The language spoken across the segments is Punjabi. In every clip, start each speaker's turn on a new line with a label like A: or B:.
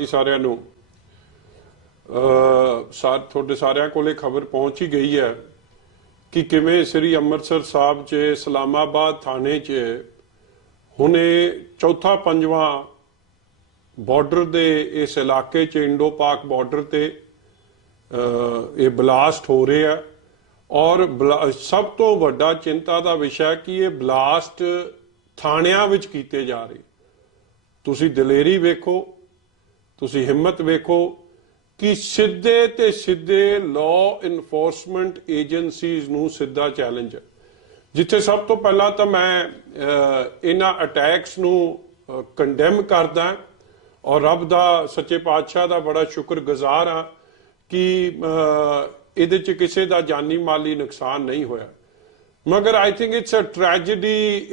A: ਜੀ ਸਾਰਿਆਂ ਨੂੰ। ਅ ਸਾਰ ਤੁਹਾਡੇ ਸਾਰਿਆਂ ਕੋਲੇ ਖਬਰ ਪਹੁੰਚ ਹੀ ਗਈ ਹੈ ਕਿ ਕਿਵੇਂ ਸ੍ਰੀ ਅੰਮ੍ਰਿਤਸਰ ਸਾਹਿਬ 'ਚ ਇਸਲਾਮਾਬਾਦ ਥਾਣੇ 'ਚ ਹੁਣੇ ਚੌਥਾ ਪੰਜਵਾਂ ਬਾਰਡਰ ਦੇ ਇਸ ਇਲਾਕੇ 'ਚ ਇੰਡੋ ਪਾਕ ਬਾਰਡਰ ਤੇ ਅ, ਇਹ ਬਲਾਸਟ ਹੋ ਰਿਹਾ ਔਰ ਬਲਾ- ਸਭ ਤੋਂ ਵੱਡਾ ਚਿੰਤਾ ਦਾ ਵਿਸ਼ਾ ਕਿ ਇਹ ਬਲਾਸਟ ਥਾਣਿਆਂ ਵਿੱਚ ਕੀਤੇ ਜਾ ਰਹੇ। ਤੁਸੀਂ ਦਲੇਰੀ ਵੇਖੋ ਤੁਸੀਂ ਹਿੰਮਤ ਵੇਖੋ ਕਿ ਸਿੱਧੇ ਤੇ ਸਿੱਧੇ ਲਾਅ ਇਨਫੋਰਸਮੈਂਟ ਏਜੰਸੀਜ਼ ਨੂੰ ਸਿੱਧਾ ਚੈਲੰਜ ਹੈ। ਜਿੱਥੇ ਸਭ ਤੋਂ ਪਹਿਲਾਂ ਤਾਂ ਮੈਂ ਇਹਨਾਂ ਅਟੈਕਸ ਨੂੰ ਕੰਡੈਮ ਕਰਦਾ ਔਰ ਰੱਬ ਦਾ, ਸੱਚੇ ਪਾਤਸ਼ਾਹ ਦਾ ਬੜਾ ਸ਼ੁਕਰਗੁਜ਼ਾਰ ਹਾਂ ਕਿ ਇਹਦੇ ਚ ਕਿਸੇ ਦਾ ਜਾਨੀ ਮਾਲੀ ਨੁਕਸਾਨ ਨਹੀਂ ਹੋਇਆ। ਮਗਰ I think it's a tragedy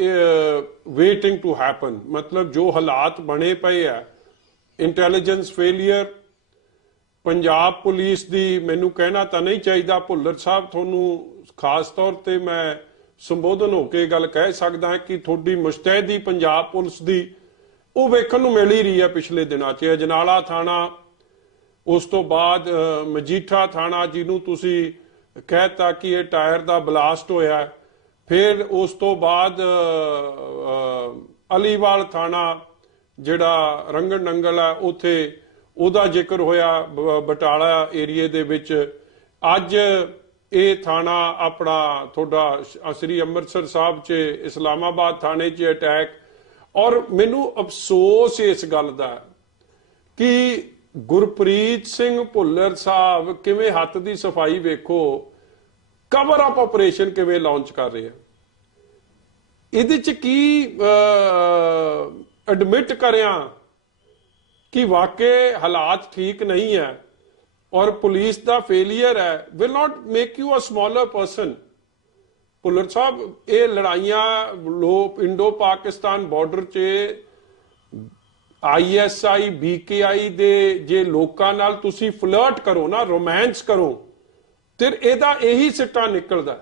A: waiting to happen ਮਤਲਬ ਜੋ ਹਾਲਾਤ ਬਣੇ ਪਏ ਆ ਇੰਟੈਲੀਜੈਂਸ ਫੇਲਿਅਰ ਪੰਜਾਬ ਪੁਲਿਸ ਦੀ ਮੈਨੂੰ ਕਹਿਣਾ ਤਾਂ ਨਹੀਂ ਚਾਹੀਦਾ। ਭੁੱਲਰ ਸਾਹਿਬ, ਤੁਹਾਨੂੰ ਖਾਸ ਤੌਰ ਤੇ ਮੈਂ ਸੰਬੋਧਨ ਹੋ ਕੇ ਗੱਲ ਕਹਿ ਸਕਦਾ ਹਾਂ ਕਿ ਤੁਹਾਡੀ ਮੁਸ਼ਤੈਦੀ ਪੰਜਾਬ ਪੁਲਿਸ ਦੀ ਉਹ ਵੇਖਣ ਨੂੰ ਮਿਲ ਹੀ ਰਹੀ ਹੈ ਪਿਛਲੇ ਦਿਨਾਂ 'ਚ। ਅਜਨਾਲਾ ਥਾਣਾ, ਉਸ ਤੋਂ ਬਾਅਦ ਮਜੀਠਾ ਥਾਣਾ ਜਿਹਨੂੰ ਤੁਸੀਂ ਕਹਿਤਾ ਕਿ ਇਹ ਟਾਇਰ ਦਾ ਬਲਾਸਟ ਹੋਇਆ ਫਿਰ ਉਸ ਤੋਂ ਬਾਅਦ ਅਲੀਵਾਲ ਥਾਣਾ ਜਿਹੜਾ ਰੰਗਣ ਨੰਗਲ ਹੈ ਉਥੇ ਉਹਦਾ ਜ਼ਿਕਰ ਹੋਇਆ, ਬ- ਬਟਾਲਾ ਏਰੀਏ ਦੇ ਵਿੱਚ। ਅੱਜ ਇਹ ਥਾਣਾ ਆਪਣਾ ਤੁਹਾਡਾ ਸ੍ਰੀ ਅੰਮ੍ਰਿਤਸਰ ਸਾਹਿਬ 'ਚ, ਇਸਲਾਮਾਬਾਦ ਥਾਣੇ 'ਚ ਅਟੈਕ। ਔਰ ਮੈਨੂੰ ਅਫਸੋਸ ਇਸ ਗੱਲ ਦਾ ਕਿ ਗੁਰਪ੍ਰੀਤ ਸਿੰਘ ਭੁੱਲਰ ਸਾਹਿਬ ਕਿਵੇਂ ਹੱਥ ਦੀ ਸਫ਼ਾਈ ਵੇਖੋ ਕਵਰ ਅਪ ਆਪਰੇਸ਼ਨ ਕਿਵੇਂ ਲਾਂਚ ਕਰ ਰਹੇ ਆ। ਇਹਦੇ ਚ ਕੀ ਐਡਮਿਟ ਕਰਿਆ ਕਿ ਵਾਕਈ ਹਾਲਾਤ ਠੀਕ ਨਹੀਂ ਹੈ ਔਰ ਪੁਲਿਸ ਦਾ ਫੇਲਿਅਰ ਹੈ will not make you a smaller person Bhullar Sahib, ਇਹ ਲੜਾਈਆਂ ਲੋ ਇੰਡੋ ਪਾਕਿਸਤਾਨ ਬਾਰਡਰ 'ਚ ਆਈਐਸਆਈ ਬੀਕੇਆਈ ਦੇ ਜੇ ਲੋਕਾਂ ਨਾਲ ਤੁਸੀਂ ਫਲਰਟ ਕਰੋ ਨਾ ਰੋਮਾਂਸ ਕਰੋ ਤੇ ਇਹਦਾ ਇਹੀ ਸਿੱਟਾ ਨਿਕਲਦਾ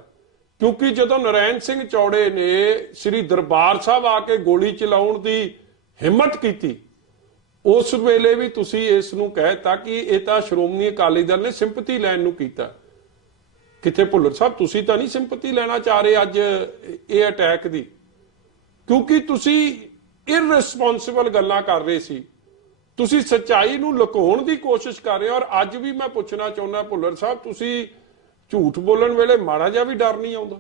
A: ਕਿਉਂਕਿ ਜਦੋਂ ਨਰੈਣ ਸਿੰਘ ਚੌੜੇ ਨੇ, ਸ੍ਰੀ ਦਰਬਾਰ ਸਾਹਿਬ ਆ ਕੇ ਗੋਲੀ ਚਲਾਉਣ ਦੀ ਹਿੰਮਤ ਕੀਤੀ। ਉਸ ਵੇਲੇ ਵੀ ਤੁਸੀਂ ਇਸ ਨੂੰ ਕਹਿਤਾ ਕਿ ਇਹ ਤਾਂ ਸ਼੍ਰੋਮਣੀ ਅਕਾਲੀ ਦਲ ਨੇ ਸਿੰਪਤੀ ਲੈਣ ਨੂੰ ਕੀਤਾ। ਕਿਤੇ ਭੁੱਲਰ ਸਾਹਿਬ, ਤੁਸੀਂ ਤਾਂ ਨਹੀਂ ਸਿੰਪਤੀ ਲੈਣਾ ਚਾਹ ਰਹੇ ਅੱਜ ਇਹ ਅਟੈਕ ਦੀ। ਕਿਉਂਕਿ ਤੁਸੀਂ ਇਰਰਿਸਪੌਂਸਿਬਲ ਗੱਲਾਂ ਕਰ ਰਹੇ ਸੀ। ਤੁਸੀਂ ਸੱਚਾਈ ਨੂੰ ਲੁਕਾਉਣ ਦੀ ਕੋਸ਼ਿਸ਼ ਕਰ ਰਹੇ ਹੋ ਔਰ ਅੱਜ ਵੀ ਮੈਂ ਪੁੱਛਣਾ ਚਾਹੁੰਦਾ ਭੁੱਲਰ ਸਾਹਿਬ, ਤੁਸੀਂ ਝੂਠ ਬੋਲਣ ਵੇਲੇ ਮਾੜਾ ਜਿਹਾ ਵੀ ਡਰ ਨਹੀਂ ਆਉਂਦਾ?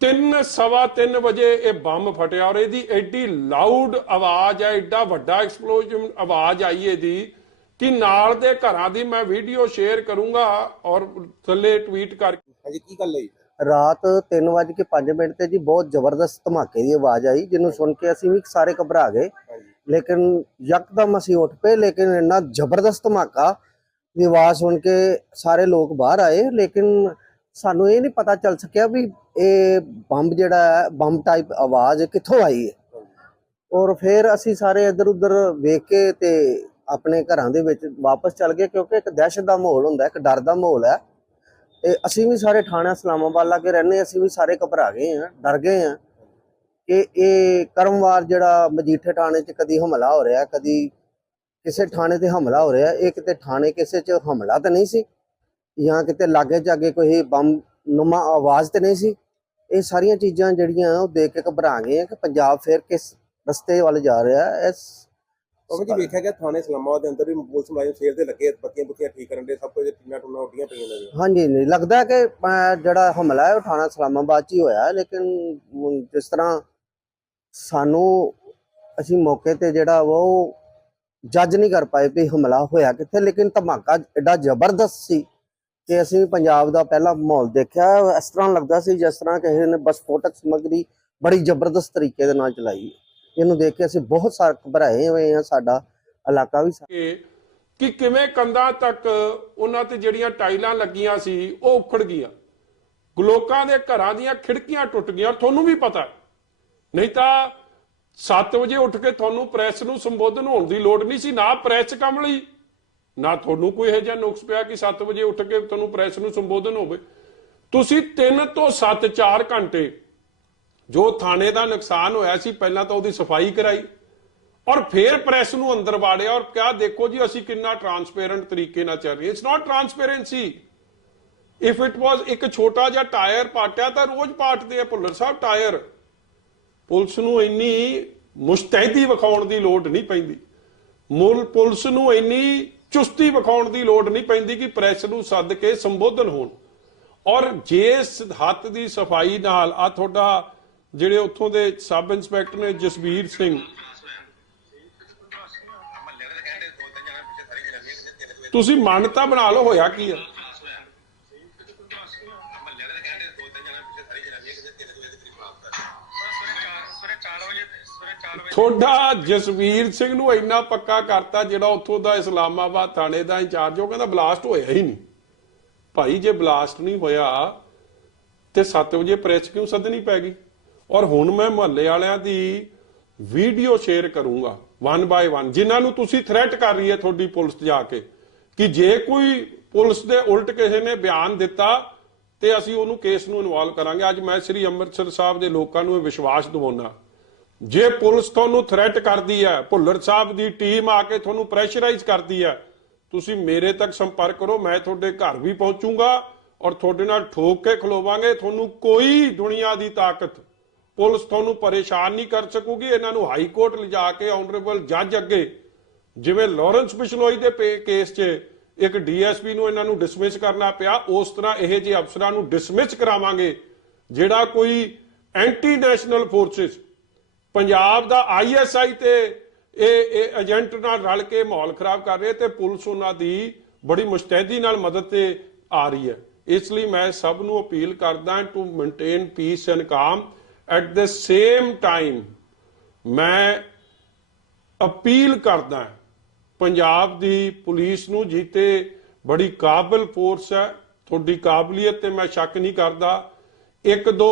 A: ਤਿੰਨ ਸਵਾ ਤਿੰਨ ਵਜੇ ਇਹ ਬੰਬ ਫਟਿਆ ਔਰ ਇਹਦੀ ਐਡੀ ਲਾਊਡ ਆਵਾਜ਼ ਹੈ ਐਡਾ ਵੱਡਾ ਐਕਸਪਲੋਜਨ ਆਵਾਜ਼ ਆਈ ਇਹਦੀ ਕਿ ਨਾਲ ਦੇ ਘਰਾਂ ਦੀ ਮੈਂ ਵੀਡੀਓ ਸ਼ੇਅਰ ਕਰੂੰਗਾ ਔਰ ਥੱਲੇ ਟਵੀਟ ਕਰਕੇ
B: ਹਾਂਜੀ ਕੀ ਗੱਲ ਹੋਈ?
C: ਰਾਤ 3:05 ਮਿੰਟ ਤੇ ਜੀ ਬਹੁਤ ਜ਼ਬਰਦਸਤ ਧਮਾਕੇ ਦੀ ਆਵਾਜ਼ ਆਈ ਜਿਹਨੂੰ ਸੁਣ ਕੇ ਅਸੀਂ ਵੀ ਸਾਰੇ ਘਬਰਾ ਗਏ। ਲੇਕਿਨ ਯਕਦਮ ਅਸੀਂ ਉੱਠ ਪਏ ਲੇਕਿਨ ਇੰਨਾ ਜ਼ਬਰਦਸਤ ਧਮਾਕਾ ਦੀ ਆਵਾਜ਼ ਸੁਣ ਕੇ ਸਾਰੇ ਲੋਕ ਬਾਹਰ ਆਏ ਲੇਕਿਨ ਸਾਨੂੰ ਇਹ ਨਹੀਂ ਪਤਾ ਚੱਲ ਸਕਿਆ ਵੀ ਇਹ ਬੰਬ ਜਿਹੜਾ ਹੈ, ਬੰਬ ਟਾਈਪ ਆਵਾਜ਼ ਕਿੱਥੋਂ ਆਈ ਹੈ? ਔਰ ਫਿਰ ਅਸੀਂ ਸਾਰੇ ਇੱਧਰ ਉੱਧਰ ਵੇਖ ਕੇ ਤੇ ਆਪਣੇ ਘਰਾਂ ਦੇ ਵਿੱਚ ਵਾਪਸ ਚੱਲ ਗਏ, ਕਿਉਂਕਿ ਇੱਕ ਦਹਿਸ਼ਤ ਦਾ ਮਾਹੌਲ ਹੁੰਦਾ ਇੱਕ ਡਰ ਦਾ ਮਾਹੌਲ ਹੈ। ਤੇ ਅਸੀਂ ਵੀ ਸਾਰੇ ਥਾਣਾ ਇਸਲਾਮਾਬਾਦ ਲਾਗੇ ਰਹਿੰਦੇ ਅਸੀਂ ਵੀ ਸਾਰੇ ਘਬਰਾ ਗਏ ਹਾਂ, ਡਰ ਗਏ ਹਾਂ ਕਿ ਇਹ ਕਰਮਵਾਰ ਜਿਹੜਾ ਮਜੀਠੇ ਥਾਣੇ 'ਚ ਕਦੀ ਹਮਲਾ ਹੋ ਰਿਹਾ, ਕਦੀ ਕਿਸੇ ਥਾਣੇ ਤੇ ਹਮਲਾ ਹੋ ਰਿਹਾ, ਇਹ ਕਿਤੇ ਥਾਣੇ ਕਿਸੇ 'ਚ ਹਮਲਾ ਤਾਂ ਨਹੀਂ ਸੀ? ਜਾਂ ਕਿਤੇ ਲਾਗੇ ਜਾਗੇ ਕੋਈ ਬੰਬ ਨੁਮਾ ਆਵਾਜ਼ ਤੇ ਨਹੀਂ ਸੀ? ਇਹ ਸਾਰੀਆਂ ਚੀਜ਼ਾਂ ਜਿਹੜੀਆਂ ਉਹ ਦੇਖ ਕੇ ਘਬਰਾ ਗਏ ਹਾਂ ਕਿ ਪੰਜਾਬ ਫਿਰ ਕਿਸ ਰਸਤੇ ਵੱਲ ਜਾ ਰਿਹਾ ਹੈ ਇਸ
B: ਉਹ ਜੀ ਵੇਖਿਆ ਗਿਆ ਥਾਣੇ ਇਸਲਾਮਾਬਾਦ ਦੇ ਅੰਦਰ ਵੀ ਪੁਲਿਸ ਮੁਲਾਜ਼ਮ ਸੇਲ ਦੇ ਲੱਗੇ ਬੱਤੀਆਂ ਬੁੱਤੀਆਂ ਠੀਕ ਕਰਨ ਦੇ ਸਭ ਕੁਝ ਟੀਨਾ ਟੂਨਾ ਉੱਡੀਆਂ ਪਈਆਂ ਨੇ।
C: ਹਾਂਜੀ ਨਹੀਂ ਲੱਗਦਾ ਕਿ ਜਿਹੜਾ ਹਮਲਾ ਹੈ ਉਹ ਥਾਣਾ ਇਸਲਾਮਾਬਾਦ 'ਚ ਹੀ ਹੋਇਆ ਹੈ, ਲੇਕਿਨ ਜਿਸ ਤਰ੍ਹਾਂ ਸਾਨੂੰ ਅਸੀਂ ਮੌਕੇ ਤੇ ਜਿਹੜਾ ਵਾ ਉਹ ਜੱਜ ਨਹੀਂ ਕਰ ਪਾਏ ਵੀ ਹਮਲਾ ਹੋਇਆ ਕਿੱਥੇ ਲੇਕਿਨ ਧਮਾਕਾ ਐਡਾ ਜ਼ਬਰਦਸਤ ਸੀ ਕਿ ਅਸੀਂ ਪੰਜਾਬ ਦਾ ਪਹਿਲਾ ਮਾਹੌਲ ਦੇਖਿਆ। ਇਸ ਤਰ੍ਹਾਂ ਲੱਗਦਾ ਸੀ ਜਿਸ ਤਰ੍ਹਾਂ ਕਿਸੇ ਨੇ ਵਿਸਫੋਟਕ ਸਮੱਗਰੀ ਬੜੀ ਜ਼ਬਰਦਸਤ ਤਰੀਕੇ ਦੇ ਨਾਲ ਚਲਾਈ ਇਹਨੂੰ ਦੇਖ ਕੇ ਅਸੀਂ ਬਹੁਤ ਸਾਰੇ ਘਬਰਾਏ ਹੋਏ ਹਾਂ, ਸਾਡਾ ਇਲਾਕਾ ਵੀ
A: ਕਿ ਕਿਵੇਂ ਕੰਧਾਂ ਤੱਕ ਉਹਨਾਂ ਤੇ ਜਿਹੜੀਆਂ ਟਾਈਲਾਂ ਲੱਗੀਆਂ ਸੀ, ਉਹ ਉਖੜ ਗਈਆਂ। ਲੋਕਾਂ ਦੇ ਘਰਾਂ ਦੀਆਂ ਖਿੜਕੀਆਂ ਟੁੱਟ ਗਈਆਂ, ਤੁਹਾਨੂੰ ਵੀ ਪਤਾ ਨਹੀਂ ਤਾਂ 7 ਵਜੇ ਉੱਠ ਕੇ ਤੁਹਾਨੂੰ ਪ੍ਰੈਸ ਨੂੰ ਸੰਬੋਧਨ ਹੋਣ ਦੀ ਲੋੜ ਨਹੀਂ ਸੀ, ਨਾ ਪ੍ਰੈਸ ਕੰਮ ਲਈ। ਨਾ ਤੁਹਾਨੂੰ ਕੋਈ ਇਹੋ ਜਿਹਾ ਨੁਕਸ ਪਿਆ ਕਿ 7 ਵਜੇ ਉੱਠ ਕੇ ਤੁਹਾਨੂੰ ਪ੍ਰੈਸ ਨੂੰ ਸੰਬੋਧਨ ਹੋਵੇ। ਤੁਸੀਂ 3 ਤੋਂ 7 4 ਘੰਟੇ ਜੋ ਥਾਣੇ ਦਾ ਨੁਕਸਾਨ ਹੋਇਆ ਸੀ, ਪਹਿਲਾਂ ਤਾਂ ਉਹਦੀ ਸਫ਼ਾਈ ਕਰਾਈ ਔਰ ਫਿਰ ਪ੍ਰੈਸ ਨੂੰ ਅੰਦਰ ਵਾੜਿਆ ਔਰ ਕਿਹਾ, ਦੇਖੋ ਜੀ, ਅਸੀਂ ਕਿੰਨਾ ਟਰਾਂਸਪੇਰੈਂਟ ਤਰੀਕੇ ਨਾਲ ਚੱਲ ਰਹੀ it's not transparency if it was ਇੱਕ ਛੋਟਾ ਜਿਹਾ ਟਾਇਰ ਪਾਟਿਆ ਤਾਂ ਰੋਜ਼ ਪਾਟਦੇ ਆ ਭੁੱਲਰ ਸਾਹਿਬ ਟਾਇਰ। ਪੁਲਿਸ ਨੂੰ ਇੰਨੀ ਮੁਸਤੈਦੀ ਵਿਖਾਉਣ ਦੀ ਲੋੜ ਨਹੀਂ ਪੈਂਦੀ। ਮੁਲ ਪੁਲਿਸ ਨੂੰ ਇੰਨੀ ਚੁਸਤੀ ਵਿਖਾਉਣ ਦੀ ਲੋੜ ਨਹੀਂ ਪੈਂਦੀ ਕਿ ਪ੍ਰੈਸ ਨੂੰ ਸੱਦ ਕੇ ਸੰਬੋਧਨ ਹੋਣ। ਔਰ ਜੇ ਹੱਥ ਦੀ ਸਫ਼ਾਈ ਨਾਲ ਆ ਤੁਹਾਡਾ ਜਿਹੜੇ ਉੱਥੋਂ ਦੇ ਸਬ ਇੰਸਪੈਕਟਰ ਨੇ ਜਸਵੀਰ ਸਿੰਘ। ਤੁਸੀਂ ਮਨ ਬਣਾ ਲਓ ਹੋਇਆ ਕੀ ਹੈ ਤੁਹਾਡਾ ਜਸਵੀਰ ਸਿੰਘ ਨੂੰ ਇੰਨਾ ਪੱਕਾ ਕਰਤਾ ਜਿਹੜਾ ਉੱਥੋਂ ਦਾ ਇਸਲਾਮਾਬਾਦ ਥਾਣੇ ਦਾ ਇੰਚਾਰਜ, ਉਹ ਕਹਿੰਦਾ ਬਲਾਸਟ ਹੋਇਆ ਹੀ ਨਹੀਂ। ਭਾਈ, ਜੇ ਬਲਾਸਟ ਨਹੀਂ ਹੋਇਆ, ਤੇ 7 ਵਜੇ ਪ੍ਰੈਸ ਕਿਉਂ ਸੱਦਣੀ ਪੈ ਗਈ? ਔਰ ਹੁਣ ਮੈਂ ਮੁਹੱਲੇ ਵਾਲਿਆਂ ਦੀ ਵੀਡੀਓ ਸ਼ੇਅਰ ਕਰੂੰਗਾ ਵਨ ਬਾਏ ਵਨ ਜਿਨ੍ਹਾਂ ਨੂੰ ਤੁਸੀਂ ਥ੍ਰੈਟ ਕਰ ਰਹੀ ਹੈ ਤੁਹਾਡੀ ਪੁਲਿਸ ਜਾ ਕੇ, ਕਿ ਜੇ ਕੋਈ ਪੁਲਿਸ ਦੇ ਉਲਟ ਕਿਸੇ ਨੇ ਬਿਆਨ ਦਿੱਤਾ, ਤੇ ਅਸੀਂ ਉਹਨੂੰ ਕੇਸ ਨੂੰ ਇਨਵੋਲਵ ਕਰਾਂਗੇ। ਅੱਜ ਮੈਂ ਸ੍ਰੀ ਅੰਮ੍ਰਿਤਸਰ ਸਾਹਿਬ ਦੇ ਲੋਕਾਂ ਨੂੰ ਇਹ ਵਿਸ਼ਵਾਸ ਦਿਵਾਉਣਾ ਜੇ ਪੁਲਿਸ ਤੁਹਾਨੂੰ ਥ੍ਰੈਟ ਕਰਦੀ ਹੈ ਭੁੱਲਰ ਸਾਹਿਬ ਦੀ ਟੀਮ ਆ ਕੇ ਤੁਹਾਨੂੰ ਪ੍ਰੈਸ਼ਰਾਈਜ਼ ਕਰਦੀ ਹੈ ਤੁਸੀਂ ਮੇਰੇ ਤੱਕ ਸੰਪਰਕ ਕਰੋ, ਮੈਂ ਤੁਹਾਡੇ ਘਰ ਵੀ ਪਹੁੰਚੂੰਗਾ ਔਰ ਤੁਹਾਡੇ ਨਾਲ ਠੋਕ ਕੇ ਖਲੋਵਾਂਗੇ, ਤੁਹਾਨੂੰ ਕੋਈ ਦੁਨੀਆ ਦੀ ਤਾਕਤ। ਪੁਲਿਸ ਤੁਹਾਨੂੰ ਪਰੇਸ਼ਾਨ ਨਹੀਂ ਕਰ ਸਕੂਗੀ, ਇਹਨਾਂ ਨੂੰ ਹਾਈ ਕੋਰਟ ਲਿਜਾ ਕੇ ਆਨਰੇਬਲ ਜੱਜ ਅੱਗੇ, ਜਿਵੇਂ ਲਾਰੈਂਸ ਬਿਸ਼ਨੋਈ ਦੇ ਪੇ- ਕੇਸ 'ਚ ਇੱਕ ਡੀਐਸਪੀ ਨੂੰ ਇਹਨਾਂ ਨੂੰ ਡਿਸਮਿਸ ਕਰਨਾ ਪਿਆ, ਉਸ ਤਰ੍ਹਾਂ ਇਹ ਜਿਹੇ ਅਫਸਰਾਂ ਨੂੰ ਡਿਸਮਿਸ ਕਰਾਵਾਂਗੇ, ਜਿਹੜਾ ਕੋਈ ਐਂਟੀ ਨੈਸ਼ਨਲ ਫੋਰਸਸ ਪੰਜਾਬ ਦਾ ਆਈਐਸਆਈ ਤੇ ਇਹ ਇਹ ਏਜੰਟ ਨਾਲ ਰਲ ਕੇ ਮਾਹੌਲ ਖਰਾਬ ਕਰ ਰਹੇ ਤੇ ਪੁਲਿਸ ਉਹਨਾਂ ਦੀ ਬੜੀ ਮੁਸਤੈਦੀ ਨਾਲ ਮਦਦ ਤੇ ਆ ਰਹੀ ਹੈ। ਇਸ ਲਈ ਮੈਂ ਸਭ ਨੂੰ ਅਪੀਲ ਕਰਦਾ to maintain peace and calm at the same time ਮੈਂ ਅਪੀਲ ਕਰਦਾ ਪੰਜਾਬ ਦੀ ਪੁਲਿਸ ਨੂੰ ਜੀਤੇ ਬੜੀ ਕਾਬਲ ਫੋਰਸ ਹੈ। ਤੁਹਾਡੀ ਕਾਬਲੀਅਤ ਤੇ ਮੈਂ ਸ਼ੱਕ ਨਹੀਂ ਕਰਦਾ। ਇੱਕ ਦੋ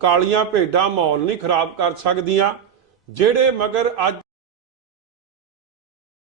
A: ਕਾਲੀਆਂ ਭੇਡਾਂ ਮਾਹੌਲ ਨਹੀਂ ਖਰਾਬ ਕਰ ਸਕਦੀਆਂ ਜਿਹੜੇ ਮਗਰ ਅੱਜ